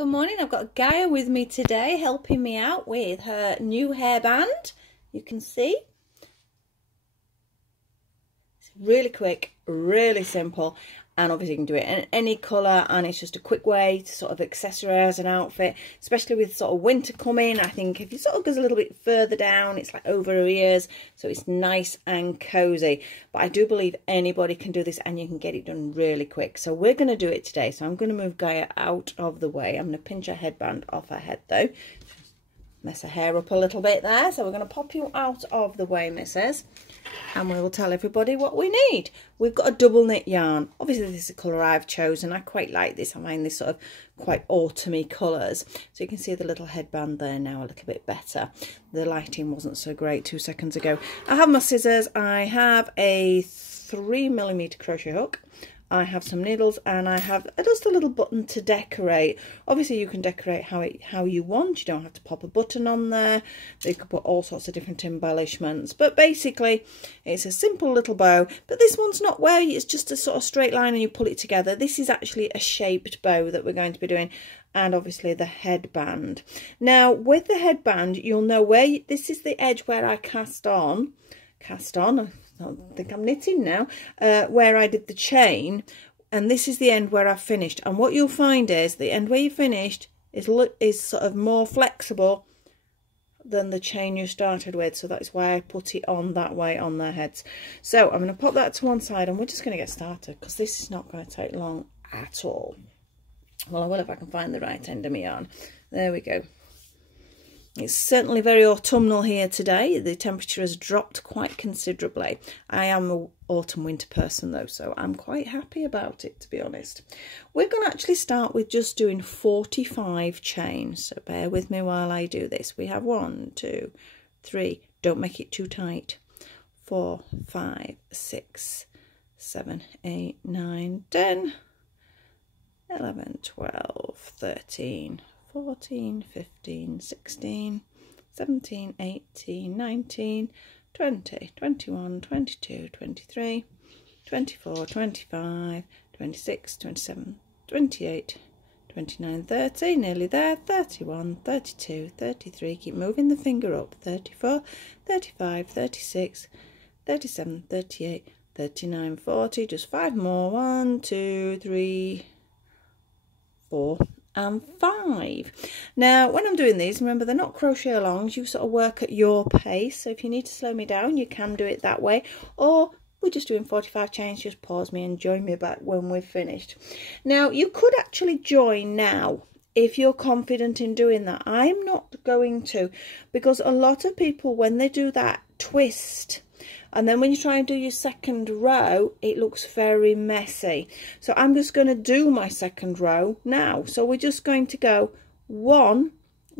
Good morning, I've got Gaia with me today helping me out with her new hairband. You can see it's really quick, really simple, and obviously you can do it in any colour, and it's just a quick way to sort of accessorise an outfit, especially with sort of winter coming. I think if you sort of goes a little bit further down, it's like over her ears, so it's nice and cosy. But I do believe anybody can do this, and you can get it done really quick. So we're going to do it today. So I'm going to move Gaia out of the way. I'm going to pinch her headband off her head though. Mess her hair up a little bit there. So we're going to pop you out of the way, missus, and we will tell everybody what we need. We've got a double knit yarn. Obviously this is the colour I've chosen. I quite like this. I find this sort of quite autumny colours. So you can see the little headband there now a little bit better. The lighting wasn't so great 2 seconds ago. I have my scissors. I have a 3mm crochet hook. I have some needles, and I have just a little button to decorate. Obviously you can decorate how you want. You don't have to pop a button on there. You could put all sorts of different embellishments, but basically it's a simple little bow. But this one's not where it's just a sort of straight line and you pull it together. This is actually a shaped bow that we're going to be doing, and obviously the headband. Now with the headband, you'll know where this is the edge where I cast on. I don't think I'm knitting now, where I did the chain, and this is the end where I've finished. And what you'll find is the end where you finished is sort of more flexible than the chain you started with, so that's why I put it on that way on their heads. So I'm going to pop that to one side, and we're just going to get started because this is not going to take long at all. Well, I will if I can find the right end of my yarn. There we go. It's certainly very autumnal here today. The temperature has dropped quite considerably. I am an autumn winter person though, so I'm quite happy about it, to be honest. We're going to actually start with just doing 45 chains, so bear with me while I do this. We have 1, 2, 3, don't make it too tight, 4, 5, 6, 7, 8, 9, 10, 11, 12, 13, 14, 15, 16, 17, 18, 19, 20, 21, 22, 23, 24, 25, 26, 27, 28, 29, 30, nearly there, 31, 32, 33, keep moving the finger up, 34, 35, 36, 37, 38, 39, 40, just 5 more, 1, 2, 3, 4, and 5. Now when I'm doing these, remember they're not crochet alongs, you sort of work at your pace, so if you need to slow me down you can do it that way, or we're just doing 45 chains, just pause me and join me back when we've finished. Now you could actually join now if you're confident in doing that. I'm not going to, because a lot of people, when they do that twist and then when you try and do your second row, it looks very messy. So I'm just going to do my second row now. So we're just going to go 1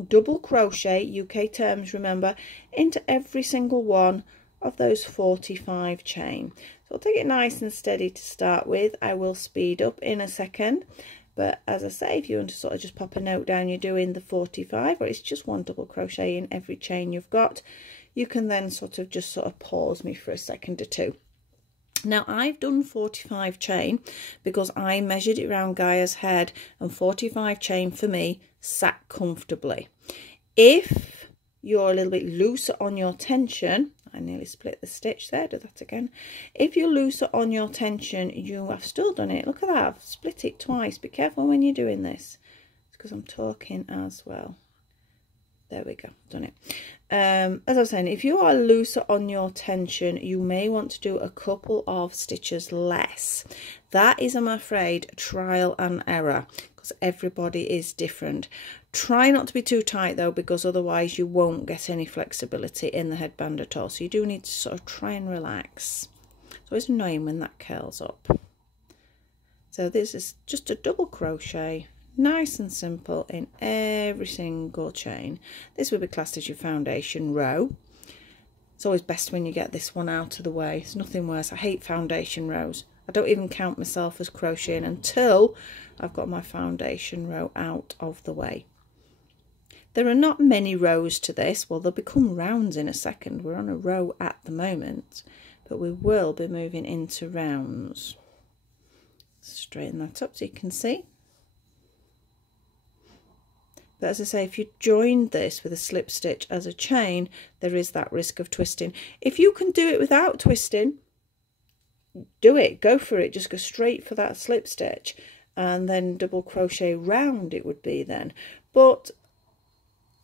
double crochet, UK terms remember, into every single one of those 45 chain. So I'll take it nice and steady to start with. I will speed up in a second. But as I say, if you want to sort of just pop a note down, you're doing the 45, or it's just 1 double crochet in every chain you've got. You can then sort of pause me for a second or two. Now I've done 45 chain because I measured it around Gaia's head, and 45 chain for me sat comfortably. If you're a little bit looser on your tension, I nearly split the stitch there, do that again. If you're looser on your tension, you have still done it. Look at that, I've split it twice. Be careful when you're doing this. It's because I'm talking as well. There we go, done it. As I was saying, if you are looser on your tension, you may want to do a couple of stitches less. That is, I'm afraid, trial and error, because everybody is different. Try not to be too tight though, because otherwise you won't get any flexibility in the headband at all. So you do need to sort of try and relax. So it's annoying when that curls up. So this is just a double crochet, nice and simple, in every single chain. This would be classed as your foundation row. It's always best when you get this one out of the way. There's nothing worse. I hate foundation rows. I don't even count myself as crocheting until I've got my foundation row out of the way. There are not many rows to this. Well, they'll become rounds in a second. We're on a row at the moment, but we will be moving into rounds. Straighten that up so you can see. But as I say, if you joined this with a slip stitch as a chain, there is that risk of twisting. If you can do it without twisting, do it, go for it, just go straight for that slip stitch and then double crochet round it would be then. But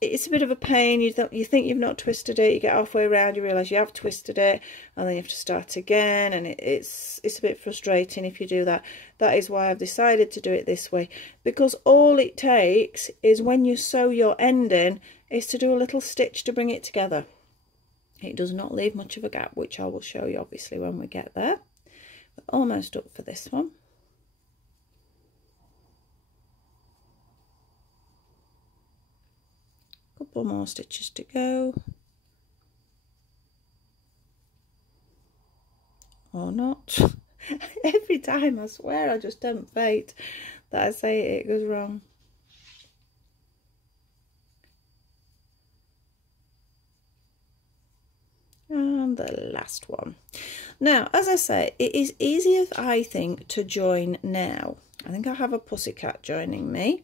it's a bit of a pain. You think you've not twisted it, you get halfway around, you realise you have twisted it, and then you have to start again, and it's a bit frustrating if you do that. That is why I've decided to do it this way, because all it takes is when you sew your ending is to do a little stitch to bring it together. It does not leave much of a gap, which I will show you obviously when we get there. We're almost up for this one. Couple more stitches to go. Or not. Every time, I swear, I just tempt fate that I say it goes wrong. And the last one. Now, as I say, it is easier, I think, to join now. I think I have a pussycat joining me.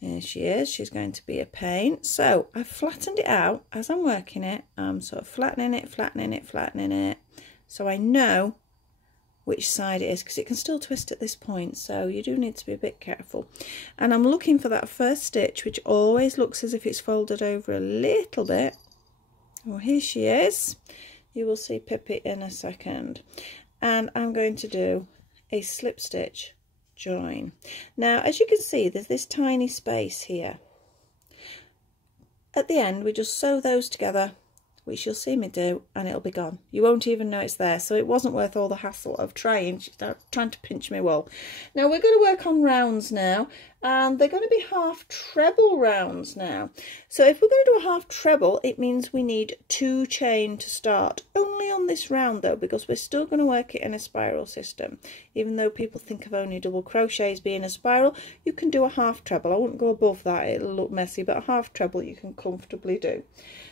There she is. She's going to be a pain. So I've flattened it out as I'm working it. I'm sort of flattening it, flattening it, flattening it. So I know which side it is, because it can still twist at this point. So you do need to be a bit careful. And I'm looking for that first stitch, which always looks as if it's folded over a little bit. Well, here she is. You will see Pippi in a second. And I'm going to do a slip stitch join. Now, as you can see, there's this tiny space here. At the end, we just sew those together, which you'll see me do, and it'll be gone. You won't even know it's there. So it wasn't worth all the hassle of trying to pinch my wool. Now we're going to work on rounds now, and they're going to be half treble rounds now. So if we're going to do a half treble, it means we need 2 chain to start. Only on this round though, because we're still going to work it in a spiral system. Even though people think of only double crochet as being a spiral, you can do a half treble. I wouldn't go above that, it'll look messy, but a half treble you can comfortably do.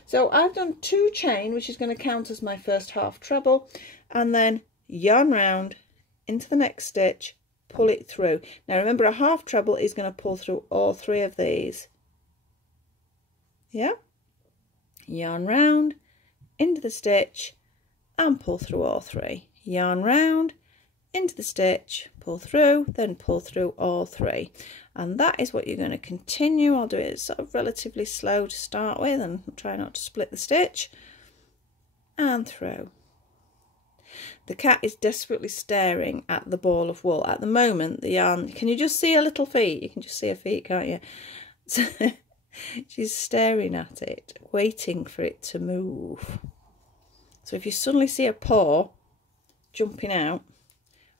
So I've done 2 chain, which is going to count as my first half treble, and then yarn round into the next stitch, pull it through. Now remember, a half treble is going to pull through all 3 of these. Yeah, yarn round into the stitch and pull through all 3. Yarn round into the stitch, pull through, then pull through all 3. And that is what you're going to continue. I'll do it sort of relatively slow to start with and try not to split the stitch. And through. The cat is desperately staring at the ball of wool. At the moment, the yarn, can you just see her little feet? You can just see her feet, can't you? So she's staring at it, waiting for it to move. So if you suddenly see a paw jumping out,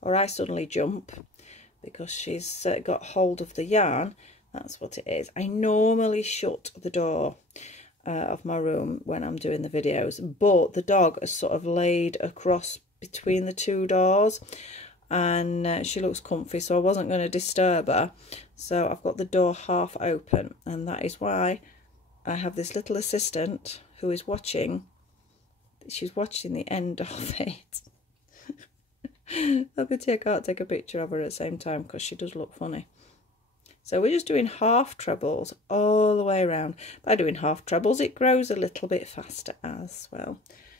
or I suddenly jump because she's got hold of the yarn, that's what it is. I normally shut the door of my room when I'm doing the videos, but the dog has sort of laid across between the 2 doors, and she looks comfy, so I wasn't going to disturb her. So I've got the door half open, and that is why I have this little assistant who is watching. She's watching the end of it. I pity I can't take a picture of her at the same time, because she does look funny. So we're just doing half trebles all the way around. By doing half trebles, it grows a little bit faster as well.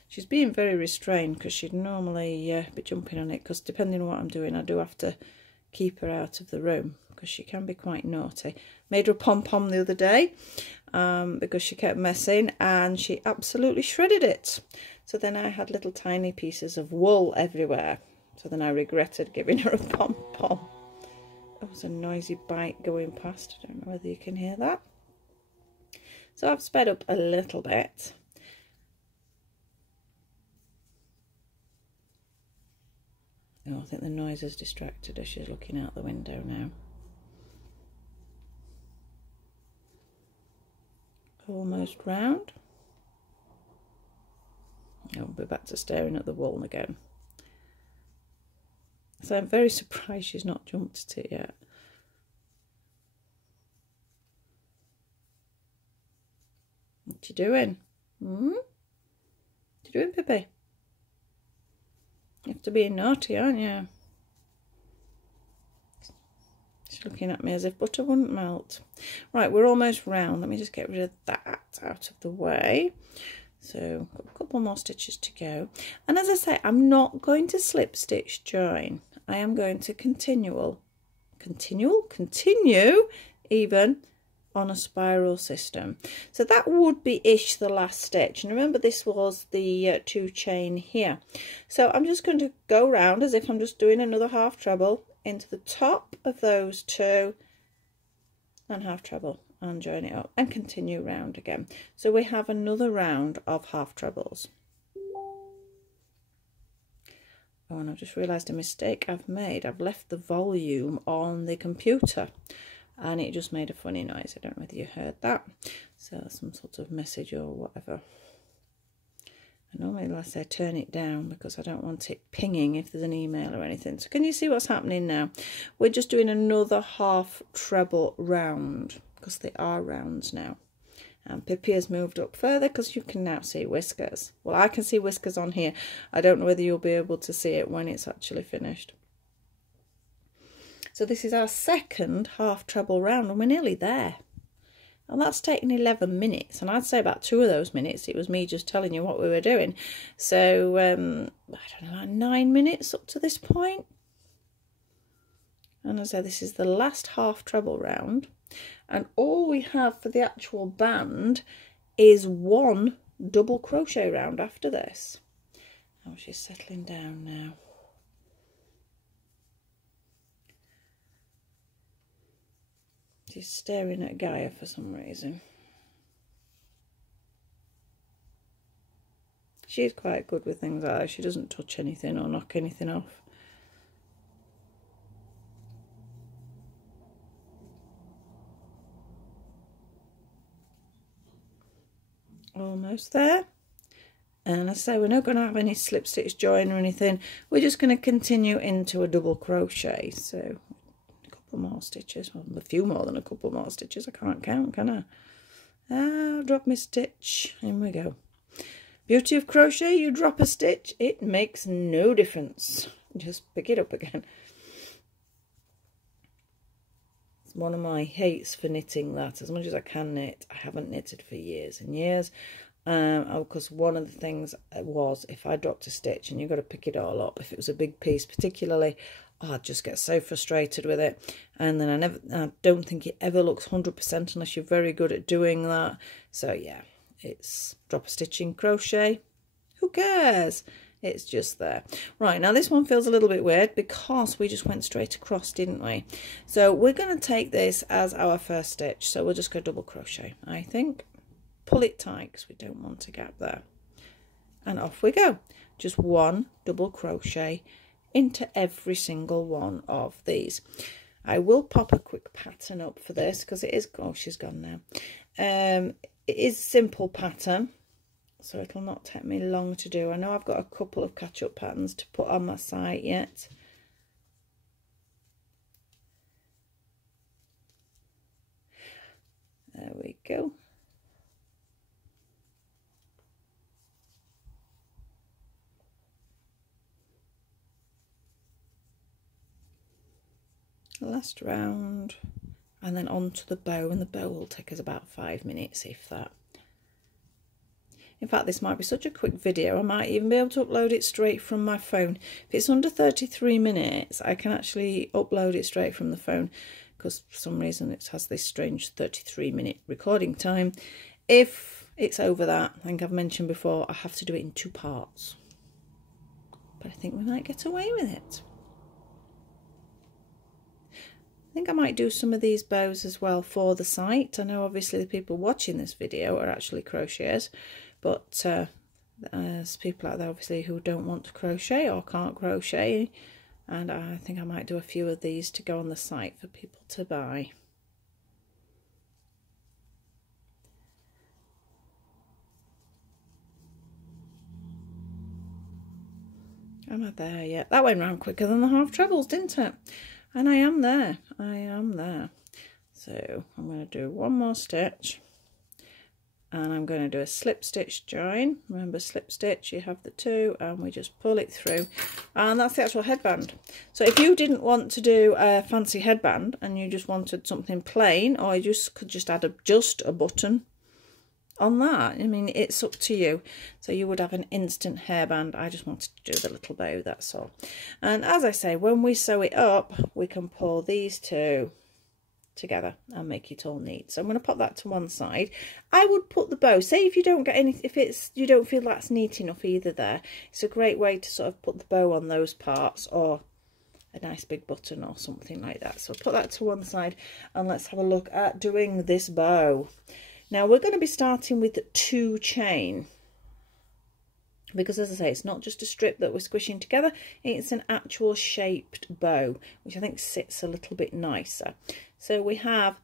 She's being very restrained, because she'd normally be jumping on it, because depending on what I'm doing, I do have to keep her out of the room, because she can be quite naughty. Made her a pom-pom the other day because she kept messing, and she absolutely shredded it. So then I had little tiny pieces of wool everywhere. So then I regretted giving her a pom-pom. There was a noisy bike going past. I don't know whether you can hear that. So I've sped up a little bit. Oh, I think the noise has distracted her. She's looking out the window now. Almost round. I'll be back to staring at the wool again. So I'm very surprised she's not jumped at it yet. What you doing? What you doing, Pippi? You have to be naughty, aren't you? She's looking at me as if butter wouldn't melt. Right, we're almost round. Let me just get rid of that out of the way. So, got a couple more stitches to go. And as I say, I'm not going to slip stitch join. I am going to continue even on a spiral system. So that would be ish the last stitch. And remember, this was the 2 chain here. So I'm just going to go round as if I'm just doing another half treble into the top of those 2 and half treble and join it up and continue round again. So we have another round of half trebles. Oh, and I've just realised a mistake I've made. I've left the volume on the computer and it just made a funny noise. I don't know whether you heard that. So some sort of message or whatever. I normally, like I say, turn it down because I don't want it pinging if there's an email or anything. So can you see what's happening now? We're just doing another half treble round because they are rounds now. And Pippi has moved up further because you can now see whiskers. Well, I can see whiskers on here. I don't know whether you'll be able to see it when it's actually finished. So this is our second half treble round and we're nearly there. And that's taken 11 minutes. And I'd say about 2 of those minutes, it was me just telling you what we were doing. So, I don't know, like 9 minutes up to this point. And as I say, this is the last half treble round. And all we have for the actual band is 1 double crochet round after this. Oh, she's settling down now. She's staring at Gaia for some reason. She's quite good with things like that. She doesn't touch anything or knock anything off. Almost there. And as I say, we're not going to have any slip stitch join or anything. We're just going to continue into a double crochet. So a couple more stitches, well, a few more than a couple more stitches. I can't count, can I? Ah, drop my stitch. In we go. Beauty of crochet, you drop a stitch, it makes no difference. Just pick it up again. It's one of my hates for knitting, that as much as I can knit, I haven't knitted for years and years. Because one of the things was, if I dropped a stitch and you've got to pick it all up, if it was a big piece particularly, I'd just get so frustrated with it. And then I don't think it ever looks 100% unless you're very good at doing that. So yeah, it's drop a stitch in crochet. Who cares? It's just there. Right, now this one feels a little bit weird because we just went straight across, didn't we? So we're going to take this as our first stitch. So we'll just go double crochet, I think. Pull it tight because we don't want a gap there. And off we go. Just 1 double crochet into every single one of these. I will pop a quick pattern up for this because it is, oh, she's gone now. It is simple pattern, so it'll not take me long to do. I know I've got a couple of catch-up patterns to put on my site yet. There we go. Last round, and then onto the bow, and the bow will take us about 5 minutes, if that. In fact, this might be such a quick video, I might even be able to upload it straight from my phone. If it's under 33 minutes, I can actually upload it straight from the phone, because for some reason it has this strange 33-minute recording time. If it's over that, I think I've mentioned before, I have to do it in 2 parts. But I think we might get away with it. I think I might do some of these bows as well for the site. I know obviously the people watching this video are actually crocheters, but there's people out there obviously who don't want to crochet or can't crochet, and I think I might do a few of these to go on the site for people to buy. Am I there yet? That went round quicker than the half trebles, didn't it? And I am there. I am there. So I'm going to do 1 more stitch, and I'm going to do a slip stitch join. Remember, slip stitch, you have the two, and we just pull it through, and that's the actual headband. So if you didn't want to do a fancy headband and you just wanted something plain, or you just could just add just a button on that, I mean, it's up to you. So you would have an instant hairband. I just wanted to do the little bow, that's all. And as I say, when we sew it up, we can pull these two together and make it all neat. So I'm going to put that to one side. I would put the bow, say if you don't get any, if it's, you don't feel that's neat enough either there, it's a great way to sort of put the bow on those parts, or a nice big button or something like that. So put that to one side, and let's have a look at doing this bow. Now we're going to be starting with 2 chain, because as I say, it's not just a strip that we're squishing together, it's an actual shaped bow, which I think sits a little bit nicer. So we have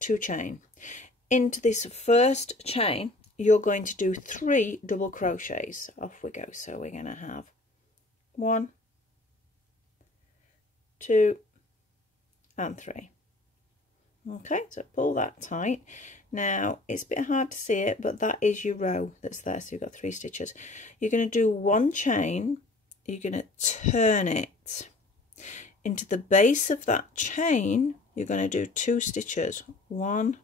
2 chain. Into this first chain, you're going to do 3 double crochets. Off we go. So we're going to have 1, 2 and 3. Okay, so pull that tight. Now it's a bit hard to see it, but that is your row that's there, so you've got 3 stitches. You're going to do 1 chain, you're going to turn it into the base of that chain, you're going to do 2 stitches, 1,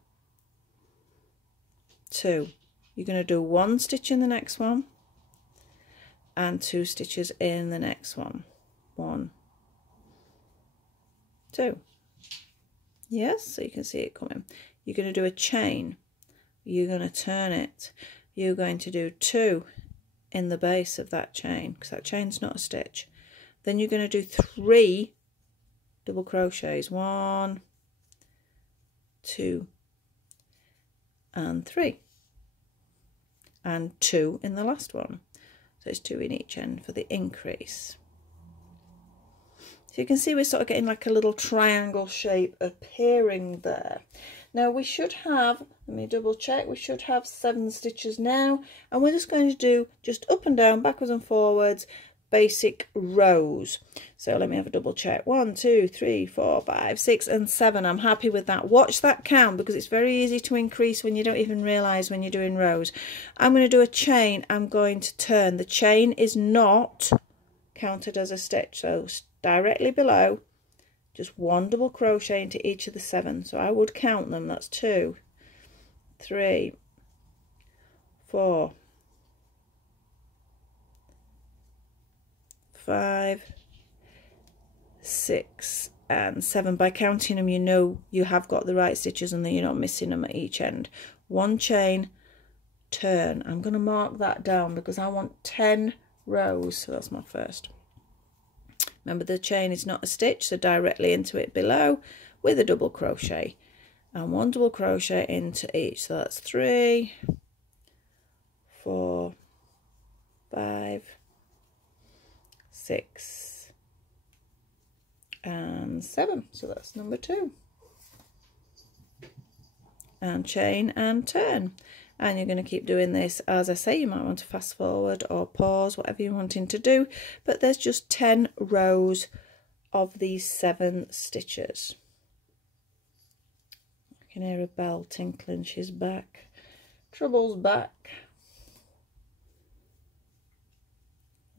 2. You're going to do 1 stitch in the next one and 2 stitches in the next one, 1, 2. Yes, so you can see it coming. You're going to do a chain, you're going to turn it, you're going to do 2 in the base of that chain, because that chain's not a stitch. Then you're going to do 3 double crochets, 1, 2 and 3, and 2 in the last one. So it's 2 in each end for the increase. So you can see we're sort of getting like a little triangle shape appearing there. Now we should have, let me double check, we should have 7 stitches now, and we're just going to do just up and down, backwards and forwards, basic rows. So let me have a double check. 1, 2, 3, 4, 5, 6 and 7. I'm happy with that. Watch that count, because it's very easy to increase when you don't even realise when you're doing rows. I'm going to do a chain, I'm going to turn. The chain is not counted as a stitch, so directly below, just 1 double crochet into each of the 7. So I would count them. That's 2, 3, 4, 5, 6 and 7. By counting them, you know you have got the right stitches and then you're not missing them at each end. 1 chain, turn. I'm going to mark that down because I want 10 rows. So that's my first. Remember, the chain is not a stitch, so directly into it below with a double crochet, and 1 double crochet into each. So that's 3, 4, 5, 6 and 7. So that's number 2. And chain and turn. And you're going to keep doing this. As I say, you might want to fast forward or pause, whatever you're wanting to do, but there's just 10 rows of these 7 stitches. I can hear a bell tinkling. She's back. Trouble's back.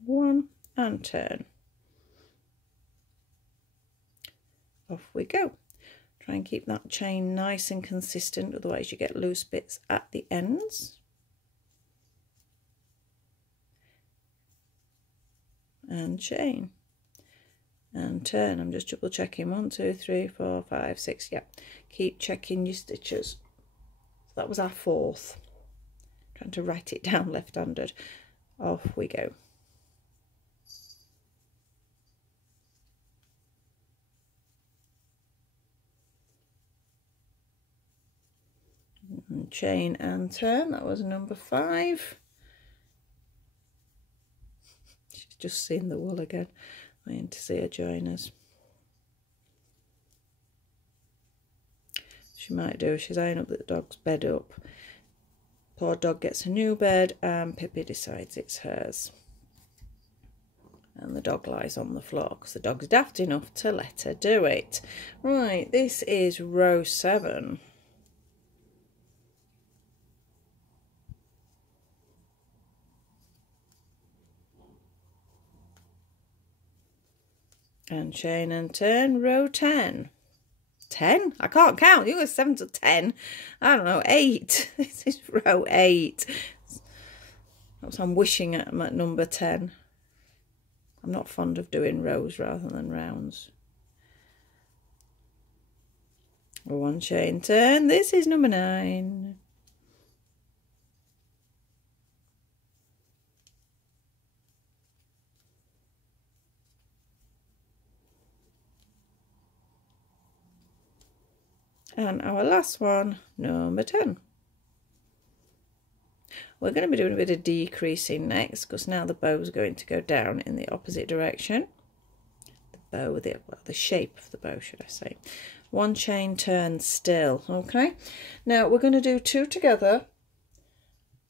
1 and turn. Off we go. Try and keep that chain nice and consistent, otherwise you get loose bits at the ends. And chain. And turn. I'm just double checking. 1, 2, 3, 4, 5, 6. Yeah. Keep checking your stitches. So that was our 4th. Trying to write it down left-handed. Off we go. And chain and turn. That was number 5. She's just seen the wool again. Waiting to see her join us. She might do. She's eyeing up the dog's bed up. Poor dog gets a new bed and Pippi decides it's hers. And the dog lies on the floor because the dog's daft enough to let her do it. Right, this is row 7. and chain and turn, row 10. 10? I can't count. You go 7 to 10. I don't know, 8. This is row 8. That's what I'm wishing I'm at number 10. I'm not fond of doing rows rather than rounds. 1 chain turn. This is number 9. And our last one, number 10. We're going to be doing a bit of decreasing next, because now the bow's going to go down in the opposite direction. The bow, the shape of the bow, should I say. 1 chain turn still, okay? Now we're going to do 2 together,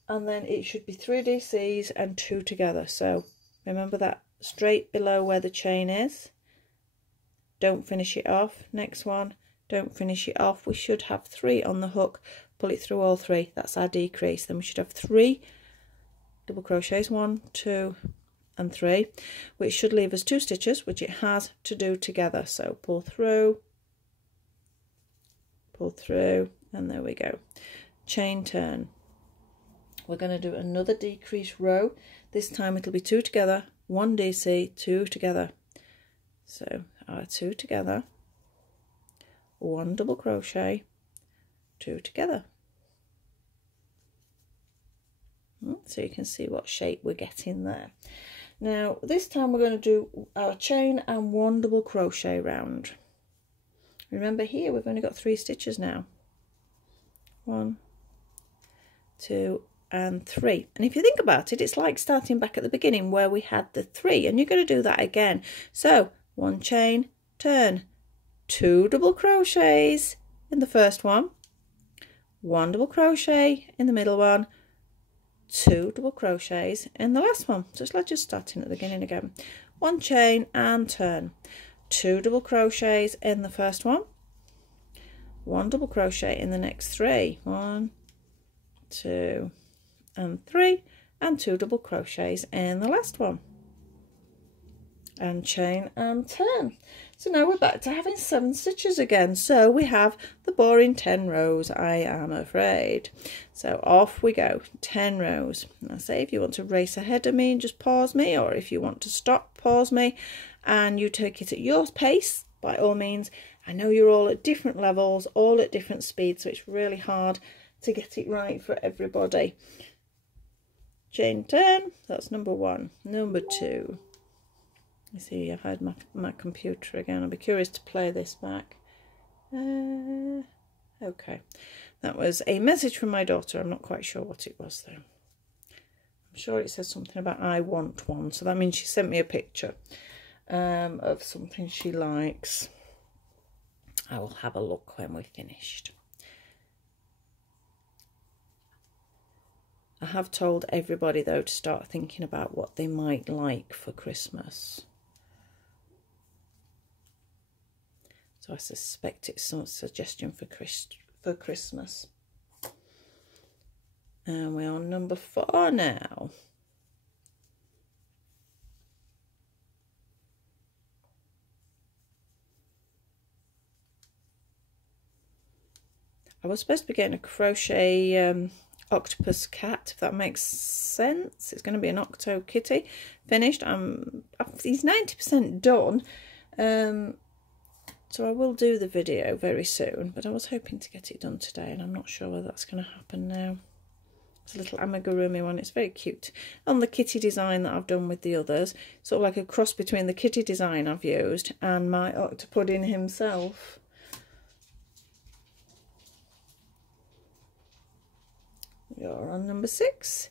and then it should be 3 DCs and 2 together. So remember that straight below where the chain is. Don't finish it off. Next one, don't finish it off. We should have 3 on the hook. Pull it through all 3. That's our decrease. Then we should have 3 double crochets, 1, 2 and 3, which should leave us 2 stitches, which it has to do together. So pull through, and there we go. Chain turn. We're going to do another decrease row. This time it'll be 2 together, 1 DC, 2 together. So our 2 together, 1 double crochet, 2 together. So you can see what shape we're getting there. Now this time we're going to do our chain and 1 double crochet round. Remember here we've only got 3 stitches now. 1, 2 and 3. And if you think about it, it's like starting back at the beginning where we had the 3, and you're going to do that again. So 1 chain turn, 2 double crochets in the first one, 1 double crochet in the middle one, 2 double crochets in the last one. So it's like just starting at the beginning again. 1 chain and turn, 2 double crochets in the first one, 1 double crochet in the next 3, 1, 2 and 3, and 2 double crochets in the last one, and chain and turn. So now we're back to having 7 stitches again. So we have the boring 10 rows, I am afraid. So off we go, 10 rows. And I say if you want to race ahead of me and just pause me, or if you want to stop, pause me, and you take it at your pace, by all means. I know you're all at different levels, all at different speeds, so it's really hard to get it right for everybody. Chain turn, that's number 1. Number 2. You see, I've had my computer again. I'll be curious to play this back. Okay, that was a message from my daughter. I'm not quite sure what it was though. I'm sure it says something about I want one, so that means she sent me a picture of something she likes. I will have a look when we're finished. I have told everybody though to start thinking about what they might like for Christmas. So I suspect it's some suggestion for Christmas. And we're on number 4 now. I was supposed to be getting a crochet octopus cat, if that makes sense. It's going to be an octo kitty finished. He's 90% done. So I will do the video very soon, but I was hoping to get it done today, and I'm not sure whether that's going to happen now. It's a little amigurumi one. It's very cute. On the kitty design that I've done with the others, sort of like a cross between the kitty design I've used and my Octopudding himself. You're on number 6.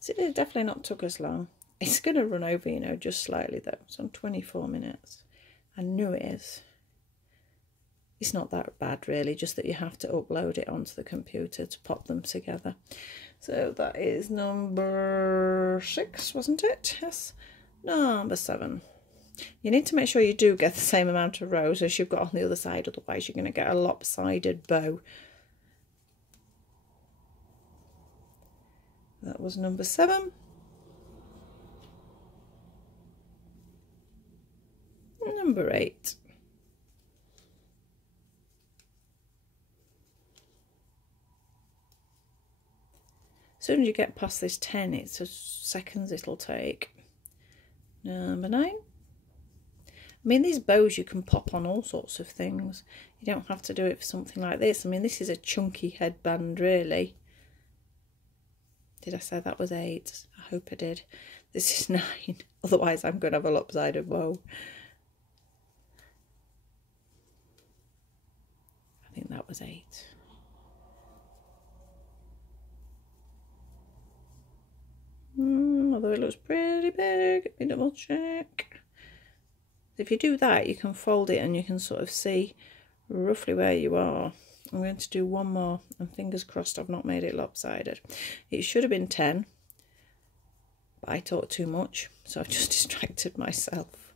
So it definitely not took us long. It's going to run over, you know, just slightly though. It's on 24 minutes. I knew it is. It's not that bad really, just that you have to upload it onto the computer to pop them together. So that is number 6, wasn't it? Yes. Number 7. You need to make sure you do get the same amount of rows as you've got on the other side, otherwise you're going to get a lopsided bow. That was number 7. Number over 8. As soon as you get past this 10, it's a seconds it'll take. Number 9. I mean, these bows you can pop on all sorts of things. You don't have to do it for something like this. I mean, this is a chunky headband, really. Did I say that was 8? I hope I did. This is 9. Otherwise, I'm going to have a lopsided bow. I think that was 8. Although it looks pretty big. Let me double check. If you do that, you can fold it and you can sort of see roughly where you are. I'm going to do one more, and fingers crossed I've not made it lopsided. It should have been 10, but I talked too much, so I've just distracted myself.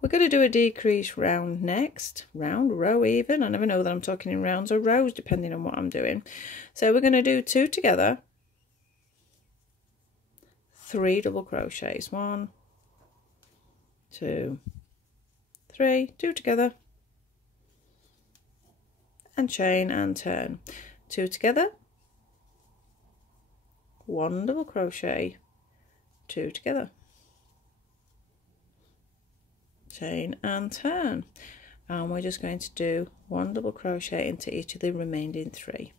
We're going to do a decrease round next, round, row even. I never know that I'm talking in rounds or rows depending on what I'm doing. So we're going to do 2 together, 3 double crochets, 1, 2, 3, 2 together, and chain and turn, 2 together, 1 double crochet, 2 together, chain and turn, and we're just going to do 1 double crochet into each of the remaining 3,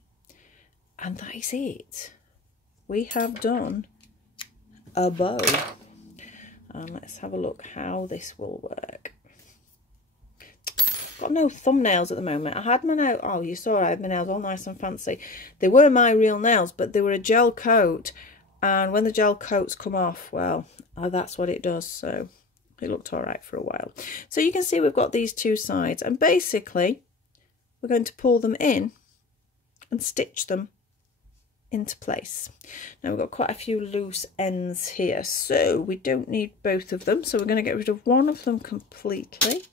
and that is it. We have done a bow. Let's have a look how this will work. Got no thumbnails at the moment. I had my nails, oh, you saw I had my nails all nice and fancy. They were my real nails, but they were a gel coat, and when the gel coats come off, well, that's what it does. So it looked all right for a while. So you can see we've got these 2 sides, and basically we're going to pull them in and stitch them into place. Now we've got quite a few loose ends here, so we don't need both of them, so we're going to get rid of one of them completely.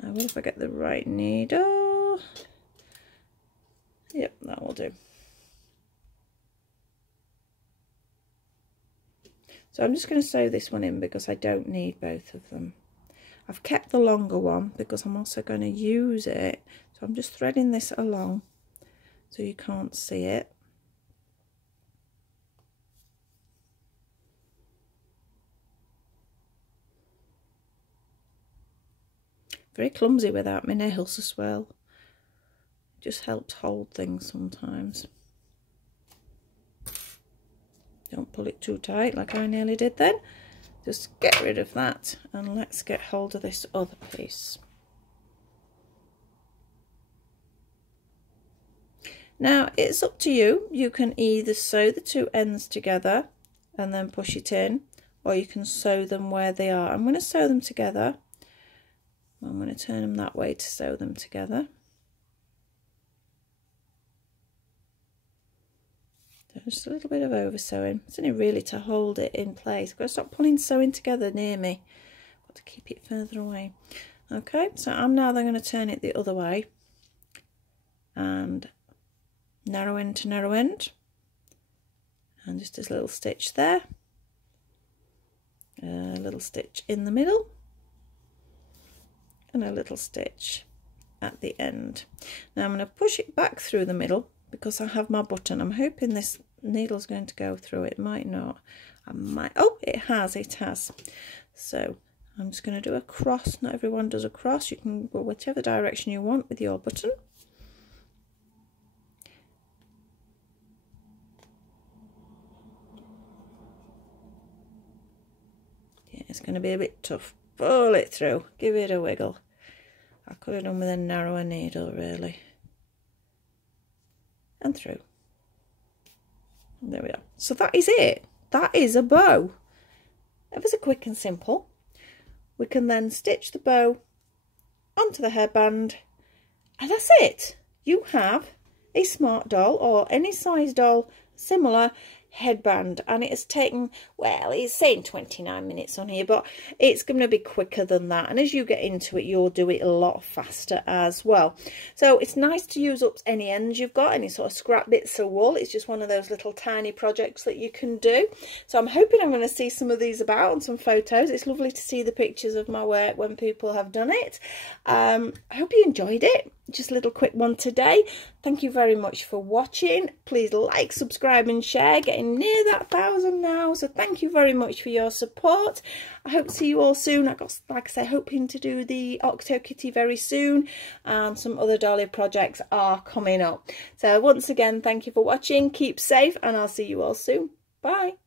What if I get the right needle? Yep, that will do. So I'm just going to sew this one in because I don't need both of them. I've kept the longer one because I'm also going to use it, so I'm just threading this along so you can't see it. Very clumsy without my nails as well. It just helps hold things sometimes. Don't pull it too tight like I nearly did then. Just get rid of that and let's get hold of this other piece. Now it's up to you. You can either sew the 2 ends together and then push it in, or you can sew them where they are. I'm going to sew them together. I'm going to turn them that way to sew them together. So just a little bit of over sewing. It's only really to hold it in place. I've got to stop pulling sewing together near me. I've got to keep it further away. Okay, so I'm now then going to turn it the other way and narrow end to narrow end, and just a little stitch there, a little stitch in the middle, and a little stitch at the end. Now I'm going to push it back through the middle because I have my button. I'm hoping this needle's going to go through. It might not. I might. Oh, it has. So I'm just going to do a cross. Not everyone does a cross. You can go whichever direction you want with your button. Yeah, it's going to be a bit tough. Pull it through, give it a wiggle. I could have done with a narrower needle really. And through. And there we are. So that is it. That is a bow. Ever so quick and simple. We can then stitch the bow onto the headband, and that's it. You have a Smartdoll or any size doll similar headband, and it has taken, well, it's saying 29 minutes on here, but it's going to be quicker than that, and as you get into it you'll do it a lot faster as well. So it's nice to use up any ends you've got, any sort of scrap bits of wool. It's just one of those little tiny projects that you can do. So I'm hoping I'm going to see some of these about on some photos. It's lovely to see the pictures of my work when people have done it. I hope you enjoyed it. Just a little quick one today. Thank you very much for watching. Please like, subscribe and share. Getting near that 1,000 now, so thank you very much for your support. I hope to see you all soon. I got, like I say, hoping to do the Octo Kitty very soon, and some other dolly projects are coming up. So once again, thank you for watching. Keep safe, and I'll see you all soon. Bye.